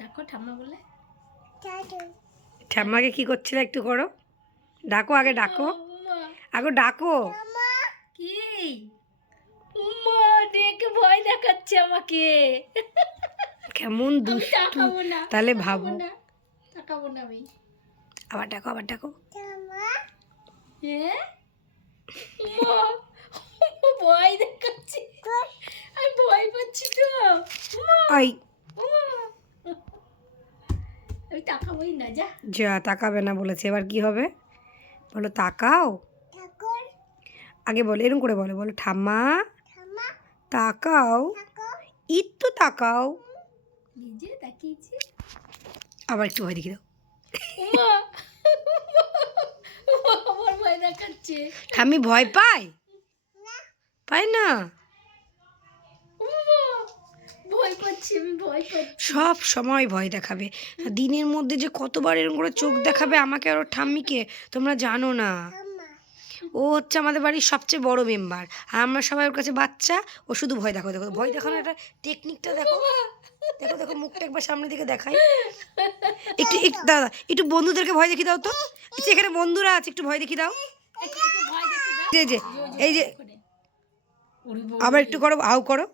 দেখো ঠাম্মা বলে. ঠাম্মাকে কি করছিলে একটু করো? ডাকো আগে ডাকো। আগে ডাকো. কি? উম্মা ডেকে ভয় দেখাচ্ছে আমাকে। কেমন দুষ্টু। তাহলে ভাবো। না তাকাবো না আমি। আবার ডাকো আবার ডাকো। হ্যাঁ? ভয় দেখাচ্ছে আমি ভয় পাচ্ছি তো উম্মা, ওই যা। যা তাকাবে না বলেছে। এবার কি হবে? বলো তাকাও। আগে বলো এরকম করে বলো। বলো ঠাম্মা। তাকাও. ঈদ তো তাকাও। আবার একটু ভয় দেখি দাও। ভয় ঠাম্মি ভয় পায়? পায় না? ভয় পাচ্ছি আমি ভয় পাচ্ছি। সব সময় ভয় দেখাবে। দিনের মধ্যে যে কতবার এরকম করে চোখ দেখাবে আমাকে আর ওর ঠাম্মিকে তোমরা জানো না। ও হচ্ছে আমাদের বাড়ির সবচেয়ে বড় মেম্বার আর আমরা সবাই ওর কাছে বাচ্চা ও শুধু ভয় দেখো দেখো। ভয় দেখানোর একটা টেকনিকটা দেখো। দেখো দেখো মুখটা একবার সামনের দিকে দেখাই। একটু একটু দাদা একটু বন্ধুদেরকে ভয় দেখি দাও তো। এখানে বন্ধুরা আছে একটু ভয় দেখি দাও। একটু একটু ভয় দেখতে দাও। এই যে এই যে। আবার একটু করো আউ করো।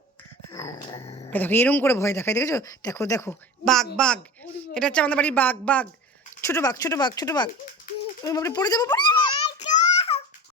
দেখো, এরম করে ভয় দেখায়, দেখেছ? দেখো দেখো, বাঘ বাঘ। এটা হচ্ছে আমাদের বাড়ির বাঘ বাঘ। ছোট বাঘ ছোট বাঘ ছোট বাঘ। পড়ে যাব পড়ে যাব।